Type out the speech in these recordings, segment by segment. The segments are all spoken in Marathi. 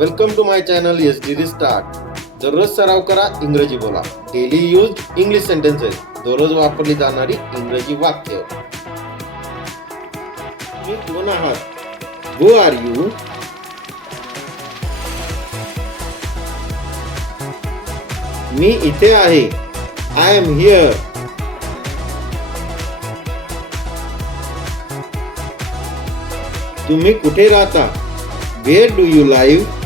Welcome to my channel SDD start. दररोज सराव करा, इंग्रजी बोला. Daily use English sentences. दररोज वापरली जाणारी इंग्रजी वाक्य. तुम्ही कोण आहात? Who are you? मी इथे आहे. I am here. तुम्ही कुठे राहता? Where do you live?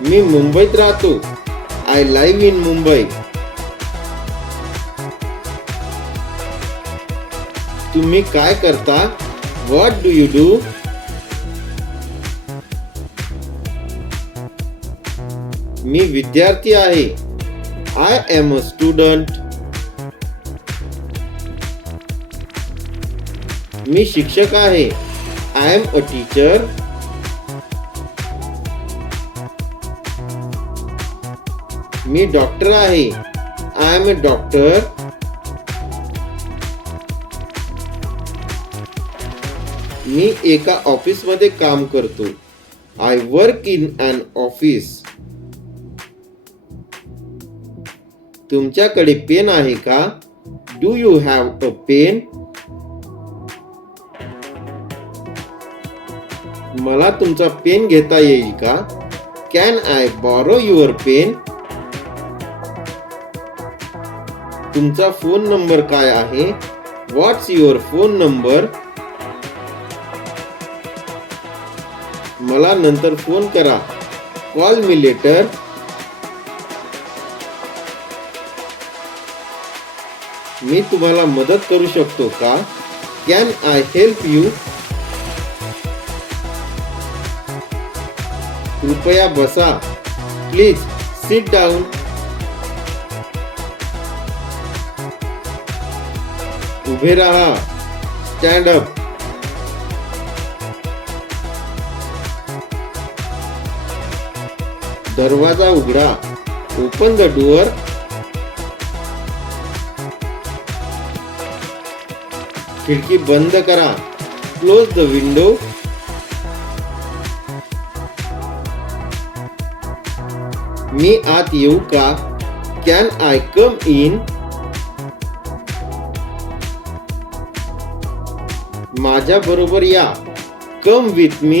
मी मुंबईत राहतो. I live in Mumbai. तुम्ही काय करता? What do you do? मी विद्यार्थी आहे. I am a student. मी शिक्षक आहे. I am a teacher. मी डॉक्टर आहे. I am a doctor. मी एका ऑफिस मध्ये काम करतो. I work in an office. तुमच्याकडे पेन आहे का? Do you have a pen? मला तुमचा पेन घेता येईल का? Can I borrow your pen? तुमचा फोन नंबर काय आहे? What's your phone number? मला नंतर फोन करा. Call me later. मी तुम्हाला मदत करू शकतो का? Can I help you? कृपया बसा. Please sit down. उभे राहा. Stand up. दरवाजा उघडा. Open the door. खिडकी बंद करा. Close the window. मी आत येऊ का? Can I come in? माझ्या बरोबर या. Come with me.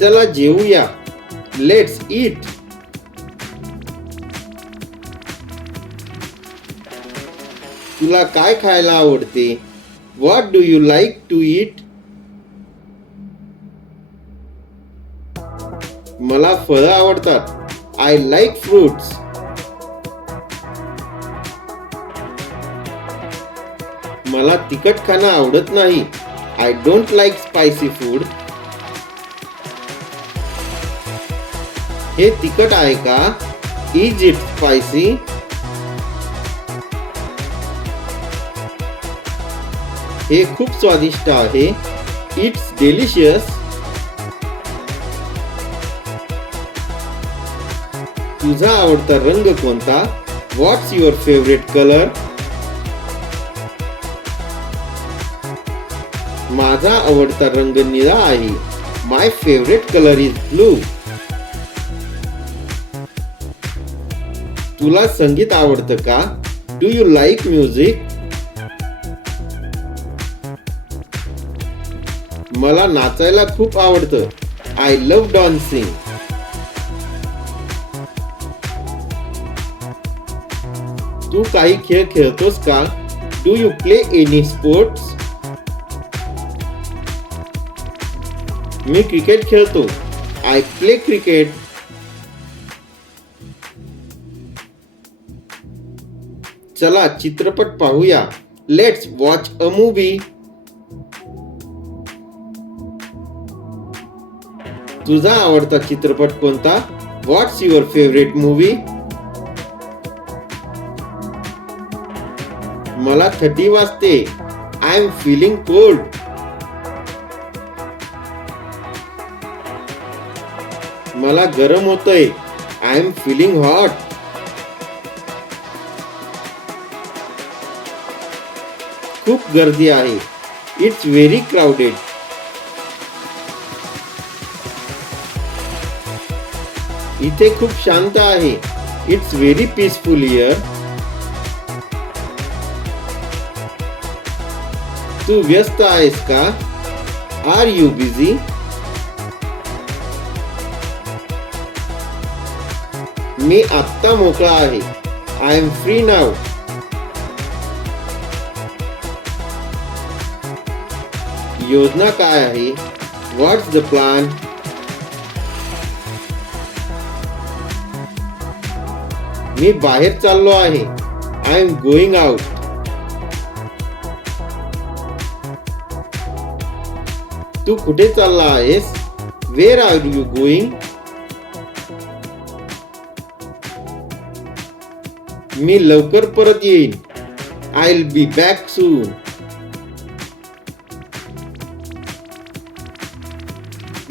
चला जेवूया. Let's eat. तुला काय खायला आवडते? What do you like to eat? मला फळं आवडतात. I like fruits. मला तिखट खाणं आवडत नाही. I don't like spicy food. हे तिखट आहे का? Is it spicy? हे खूप स्वादिष्ट आहे. It's delicious. तुझा आवडता रंग कोणता? What's your favourite colour? माझा आवडता रंग निळा आहे. माय फेवरेट कलर इज ब्लू. तुला संगीत आवडतं का? Do you like music? मला नाचायला खूप आवडतं. I love dancing. तू काही खेळ खेळतोस का? Do you play any sports? मी क्रिकेट खेळतो. I play cricket. चला चित्रपट पाहूया. Let's watch a movie. तुझा आवडता चित्रपट कोणता? What's your favourite movie? मला थंडी वाजते. I am feeling cold. मला गरम होतंय. I am feeling hot. खूप गर्दी आहे. It's very crowded. इथे खूप शांत आहे. It's very peaceful here. तू व्यस्त आहेस का? R you busy? मी आत्ता मोकळा आहे. आय एम फ्री नाव. योजना काय आहे? व्हॉट्स द प्लॅन? मी बाहेर चाललो आहे. I am going out. तू कुठे चालला आहेस? Where are you going? मी लवकर परत येईन. I will be back soon.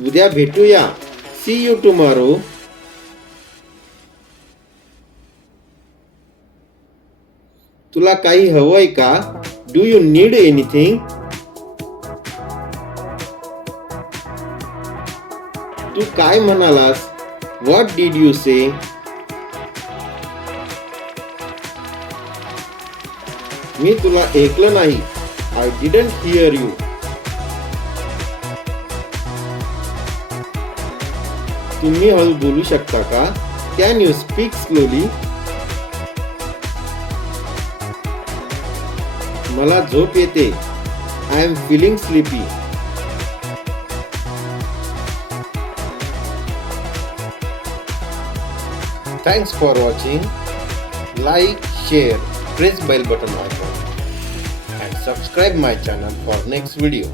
उद्या भेटूया. See you tomorrow. तुला काही हवंय का? Do you need anything? तू काय म्हणालास? What did you say? मी तुला ऐकलं नाही. I didn't hear you. तुम्ही हळू बोलू शकता का? Can you speak slowly? मला झोप येते. I am feeling sleepy. Thanks for watching. Like, share, press bell button icon and subscribe my channel for next video.